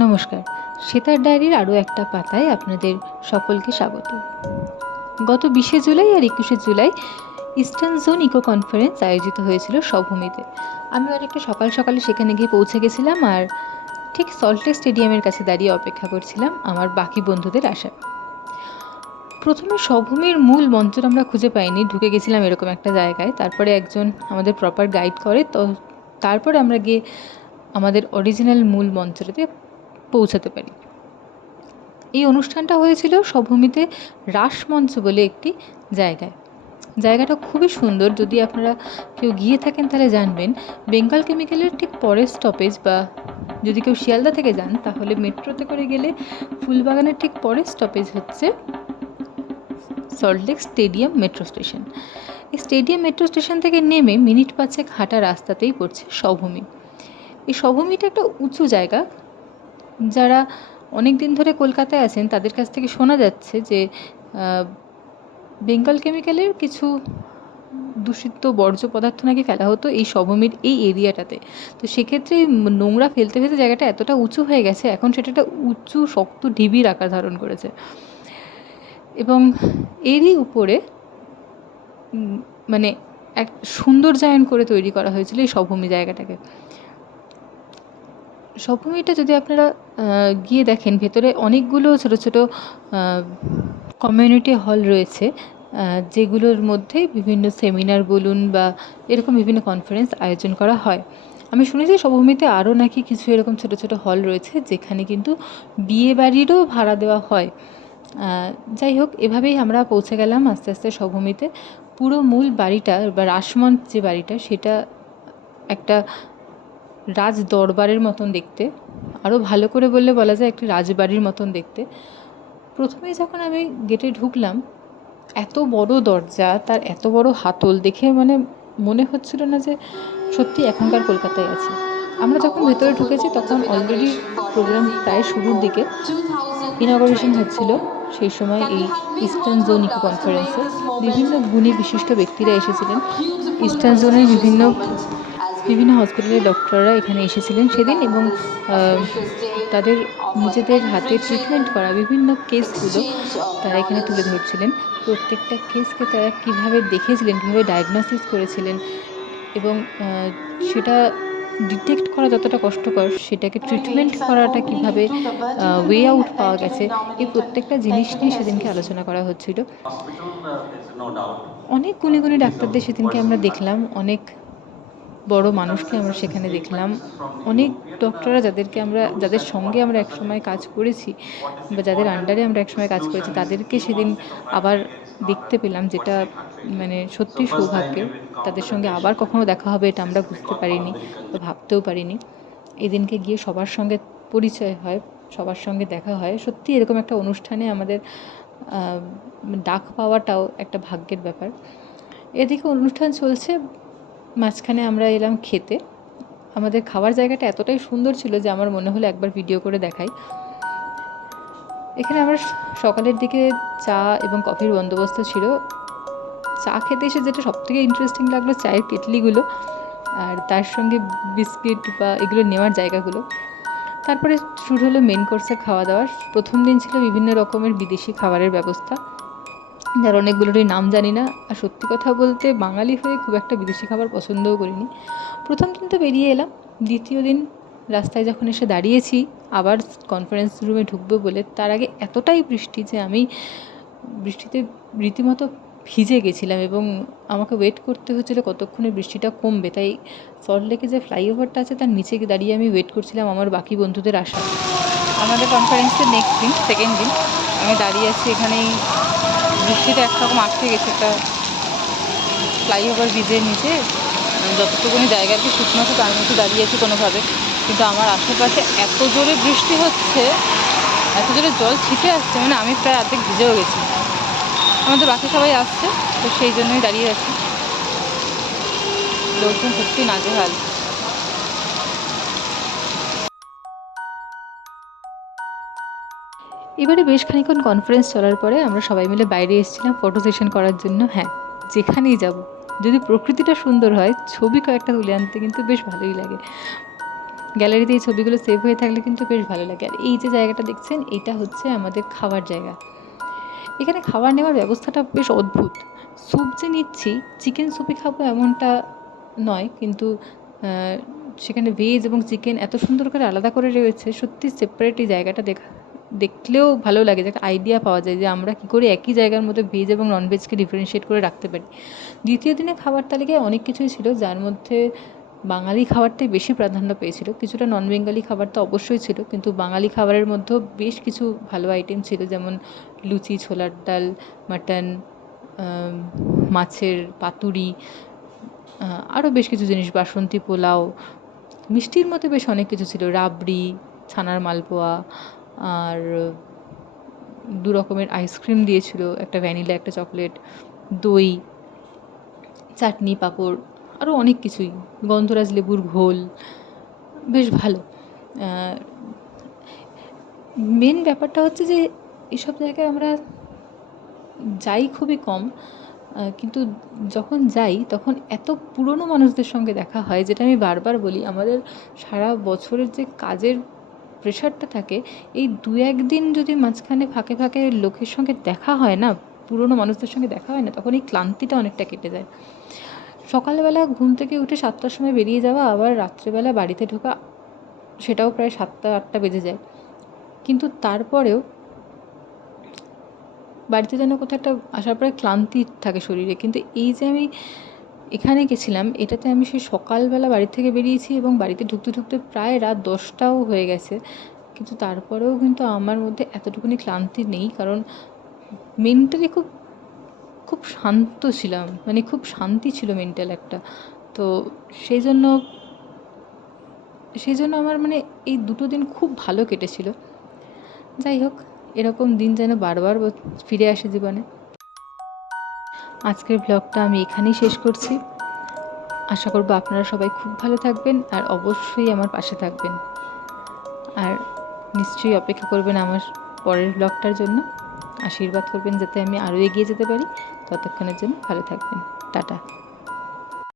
নমস্কার। সেতার ডায়েরির আরও একটা পাতায় আপনাদের সকলকে স্বাগত। গত ২০শে জুলাই আর ২১শে July eastern zone eco conference আয়োজিত হয়েছিল স্বভূমিতে। আমি অনেকটা সকাল সকালে সেখানে গিয়ে পৌঁছে গেছিলাম আর ঠিক সল্টলেক স্টেডিয়ামের কাছে দাঁড়িয়ে অপেক্ষা করছিলাম আমার বাকি বন্ধুদের আসার। প্রথমে স্বভূমির মূল মঞ্চটা আমরা খুঁজে পাইনি, ঢুকে গেছিলাম এরকম একটা জায়গায়। তারপরে একজন আমাদের প্রপার গাইড করে, তো তারপরে আমরা গিয়ে আমাদের অরিজিনাল মূল মঞ্চটাতে পৌঁছাতে পারি। এই অনুষ্ঠানটা হয়েছিল স্বভূমিতে রাসমঞ্চ বলে একটি জায়গায়। জায়গাটা খুবই সুন্দর, যদি আপনারা কেউ গিয়ে থাকেন তাহলে জানবেন। বেঙ্গল কেমিক্যালের ঠিক পরের স্টপেজ, বা যদি কেউ শিয়ালদা থেকে যান তাহলে মেট্রোতে করে গেলে ফুলবাগানের ঠিক পরের স্টপেজ হচ্ছে সল্টলেক স্টেডিয়াম মেট্রো স্টেশন। এই স্টেডিয়াম মেট্রো স্টেশন থেকে নেমে মিনিট ৫ হাঁটা রাস্তাতেই পড়ছে স্বভূমি। এই স্বভূমিটা একটা উঁচু জায়গা। যারা অনেক দিন ধরে কলকাতায় আছেন তাদের কাছ থেকে শোনা যাচ্ছে যে বেঙ্গল কেমিক্যালের কিছু দূষিত বর্জ্য পদার্থ নাকি ফেলা হতো এই স্বভূমির এই এরিয়াটাতে। তো সেক্ষেত্রে নোংরা ফেলতে ফেলতে জায়গাটা এতটা উঁচু হয়ে গেছে, এখন সেটা একটা উঁচু শক্ত ঢিবির আকার ধারণ করেছে। এবং এরই উপরে মানে এক সৌন্দর্যায়ন করে তৈরি করা হয়েছিল এই স্বভূমি জায়গাটাকে। স্বভূমিটা যদি আপনারা গিয়ে দেখেন, ভেতরে অনেকগুলো ছোটো ছোটো কমিউনিটি হল রয়েছে, যেগুলোর মধ্যে বিভিন্ন সেমিনার বলুন বা এরকম বিভিন্ন কনফারেন্স আয়োজন করা হয়। আমি শুনেছি স্বভূমিতে আরও নাকি কিছু এরকম ছোটো ছোটো হল রয়েছে যেখানে কিন্তু বিয়ে বাড়িরও ভাড়া দেওয়া হয়। যাই হোক, এভাবেই আমরা পৌঁছে গেলাম আস্তে আস্তে স্বভূমিতে। পুরো মূল বাড়িটা বা রাসমঞ্চ যে বাড়িটা, সেটা একটা রাজ দরবারের মতন দেখতে, আরও ভালো করে বললে বলা যায় একটি রাজবাড়ির মতন দেখতে। প্রথমেই যখন আমি গেটে ঢুকলাম, এত বড় দরজা, তার এত বড় হাতল দেখে মনে হচ্ছিল না যে সত্যি এখনকার কলকাতায় আছি। আমরা যখন ভেতরে ঢুকেছি তখন অলরেডি প্রোগ্রাম প্রায় শুরুর দিকে, ইনগরেশন হচ্ছিল। সেই সময় এই ইস্টার্ন জোন ইকো কনফারেন্সে বিভিন্ন গুণী বিশিষ্ট ব্যক্তিরা এসেছিলেন। ইস্টার্ন জোনের বিভিন্ন হসপিটালের ডক্টররা এখানে এসেছিলেন সেদিন, এবং তাদের নিজেদের হাতে ট্রিটমেন্ট করা বিভিন্ন কেসগুলো তারা এখানে তুলে ধরছিলেন। প্রত্যেকটা কেসকে তারা কীভাবে দেখেছিলেন, কীভাবে ডায়াগনোসিস করেছিলেন, এবং সেটা ডিটেক্ট করা যতটা কষ্টকর, সেটাকে ট্রিটমেন্ট করাটা কীভাবে ওয়ে আউট পাওয়া গেছে, এই প্রত্যেকটা জিনিস নিয়ে সেদিনকে আলোচনা করা হচ্ছিল। অনেক গুণী গুণী ডাক্তারদের সেদিনকে আমরা দেখলাম, অনেক বড় মানুষকে আমরা সেখানে দেখলাম। অনেক ডক্টররা যাদের সঙ্গে আমরা একসময় কাজ করেছি বা যাদের আন্ডারে আমরা একসময় কাজ করেছি, তাদেরকে সেদিন আবার দেখতে পেলাম, যেটা সত্যিই সৌভাগ্যের। তাদের সঙ্গে আবার কখনো দেখা হবে এটা আমরা বুঝতে পারিনি বা ভাবতেও পারিনি। এদিনকে গিয়ে সবার সঙ্গে পরিচয় হয়, সবার সঙ্গে দেখা হয়। সত্যি এরকম একটা অনুষ্ঠানে আমাদের ডাক পাওয়াটাও একটা ভাগ্যের ব্যাপার। এদিকে অনুষ্ঠান চলছে, মাঝখানে আমরা এলাম খেতে। আমাদের খাওয়ার জায়গাটা এতটাই সুন্দর ছিল যে আমার মনে হলো একবার ভিডিও করে দেখাই। এখানে আমরা সকালের দিকে চা এবং কফির বন্দোবস্ত ছিল। চা খেতে এসে যেটা সবথেকে ইন্টারেস্টিং লাগলো, চায়ের কেটলিগুলো, আর তার সঙ্গে বিস্কিট বা এগুলো নেওয়ার জায়গাগুলো। তারপরে শুরু হলো মেন কোর্সের খাওয়া দাওয়া। প্রথম দিন ছিল বিভিন্ন রকমের বিদেশি খাবারের ব্যবস্থা, যার অনেকগুলোরই নাম জানি না। আর সত্যি কথা বলতে বাঙালি হয়ে খুব একটা বিদেশি খাবার পছন্দও করিনি। প্রথম দিন তো বেরিয়ে এলাম। দ্বিতীয় দিন রাস্তায় যখন এসে দাঁড়িয়েছি আবার কনফারেন্স রুমে ঢুকবো বলে, তার আগে এতটাই বৃষ্টি যে আমি বৃষ্টিতে রীতিমতো ভিজে গেছিলাম, এবং আমাকে ওয়েট করতে হচ্ছিলো কতক্ষণে বৃষ্টিটা কমবে। তাই সল্টলেকে যে ফ্লাইওভারটা আছে তার নিচে দাঁড়িয়ে আমি ওয়েট করছিলাম আমার বাকি বন্ধুদের আসা। আমাদের কনফারেন্সের নেক্সট দিন, সেকেন্ড দিন, আমি দাঁড়িয়ে আছি এখানেই। বৃষ্টিতে একরকম আটকে গেছে একটা ফ্লাইওভার ব্রিজের নিচে। যতটুকুনি জায়গা আর কি শুকনো আছে তার মধ্যে দাঁড়িয়ে আছি কোনোভাবে, কিন্তু আমার আশেপাশে এত জোরে বৃষ্টি হচ্ছে, এত জোরে জল ছিটে আসছে, আমি প্রায় অর্ধেক ভিজেও গেছি। আমাদের বাকি সবাই আসছে, তো সেই জন্যই দাঁড়িয়ে আছি। লোকজন সত্যি নাজেহাল। এবারে বেশ খানিক্ষণ কনফারেন্স চলার পরে আমরা সবাই মিলে বাইরে এসেছিলাম ফটো সেশন করার জন্য। হ্যাঁ, যেখানেই যাব যদি প্রকৃতিটা সুন্দর হয়, ছবি কয়েকটা তুলে আনতে কিন্তু বেশ ভালোই লাগে। গ্যালারিতে এই ছবিগুলো সেভ হয়ে থাকলে কিন্তু বেশ ভালো লাগে। আর এই যে জায়গাটা দেখছেন, এটা হচ্ছে আমাদের খাওয়ার জায়গা। এখানে খাবার নেওয়ার ব্যবস্থাটা বেশ অদ্ভুত। স্যুপ যে নিচ্ছি, চিকেন স্যুপই খাবো এমনটা নয়, কিন্তু সেখানে ভেজ এবং চিকেন এত সুন্দর করে আলাদা করে রয়েছে, সত্যি সেপারেট। এই জায়গাটা দেখলেও ভালো লাগে, যে একটা আইডিয়া পাওয়া যায় যে আমরা কী করে একই জায়গার মধ্যে ভেজ এবং ননভেজকে ডিফারেন্সিয়েট করে রাখতে পারি। দ্বিতীয় দিনে খাবার তালিকায় অনেক কিছুই ছিল, যার মধ্যে বাঙালি খাবারটাই বেশি প্রাধান্য পেয়েছিল। কিছুটা নন বেঙ্গলি খাবার তো অবশ্যই ছিল, কিন্তু বাঙালি খাবারের মধ্যেও বেশ কিছু ভালো আইটেম ছিল, যেমন লুচি, ছোলার ডাল, মাটন, মাছের পাতুরি, আরও বেশ কিছু জিনিস, বাসন্তী পোলাও। মিষ্টির মধ্যে বেশ অনেক কিছু ছিল, রাবড়ি, ছানার মালপোয়া, আর 2 রকমের আইসক্রিম দিয়েছিল, একটা ভ্যানিলা, একটা চকলেট, দই, চাটনি, পাঁপড়, আরও অনেক কিছুই, গন্ধরাজ লেবুর ঘোল, বেশ ভালো। মেন ব্যাপারটা হচ্ছে যে এসব জায়গায় আমরা যাই খুবই কম, কিন্তু যখন যাই তখন এত পুরনো মানুষদের সঙ্গে দেখা হয়, যেটা আমি বারবার বলি, আমাদের সারা বছরের যে কাজের প্রেশারটা থাকে, এই 2-1 দিন যদি মাঝখানে ফাঁকে ফাঁকে লোকের সঙ্গে দেখা হয় না, পুরনো মানুষদের সঙ্গে দেখা হয় না, তখন এই ক্লান্তিটা অনেকটা কেটে যায়। সকালবেলা ঘুম থেকে উঠে 7টার সময় বেরিয়ে যাওয়া, আবার রাত্রেবেলা বাড়িতে ঢোকা, সেটাও প্রায় 7টা-8টা বেজে যায়। কিন্তু তারপরেও বাড়িতে যেন কোথাও একটা আসার পরে ক্লান্তি থাকে শরীরে। কিন্তু এই যে আমি এখানে গেছিলাম, এটাতে আমি সেই সকালবেলা বাড়ি থেকে বেরিয়েছি এবং বাড়িতে ঢুকতে ঢুকতে প্রায় রাত 10টাও হয়ে গেছে, কিন্তু তারপরেও কিন্তু আমার মধ্যে এতটুকুনি ক্লান্তি নেই, কারণ মেন্টালি খুব খুব শান্ত ছিলাম, মানে খুব শান্তি ছিল মেন্টাল একটা। তো সেই জন্য আমার মানে এই 2টো দিন খুব ভালো কেটেছিল। যাই হোক, এরকম দিন যেন বারবার ফিরে আসে জীবনে। আজকের ব্লগটা আমি এখানেই শেষ করছি। আশা করব আপনারা সবাই খুব ভালো থাকবেন, আর অবশ্যই আমার পাশে থাকবেন, আর নিশ্চয়ই অপেক্ষা করবেন আমার পরের ব্লগটার জন্য। আশীর্বাদ করবেন যাতে আমি আরও এগিয়ে যেতে পারি। ততক্ষণের জন্য ভালো থাকবেন। টাটা।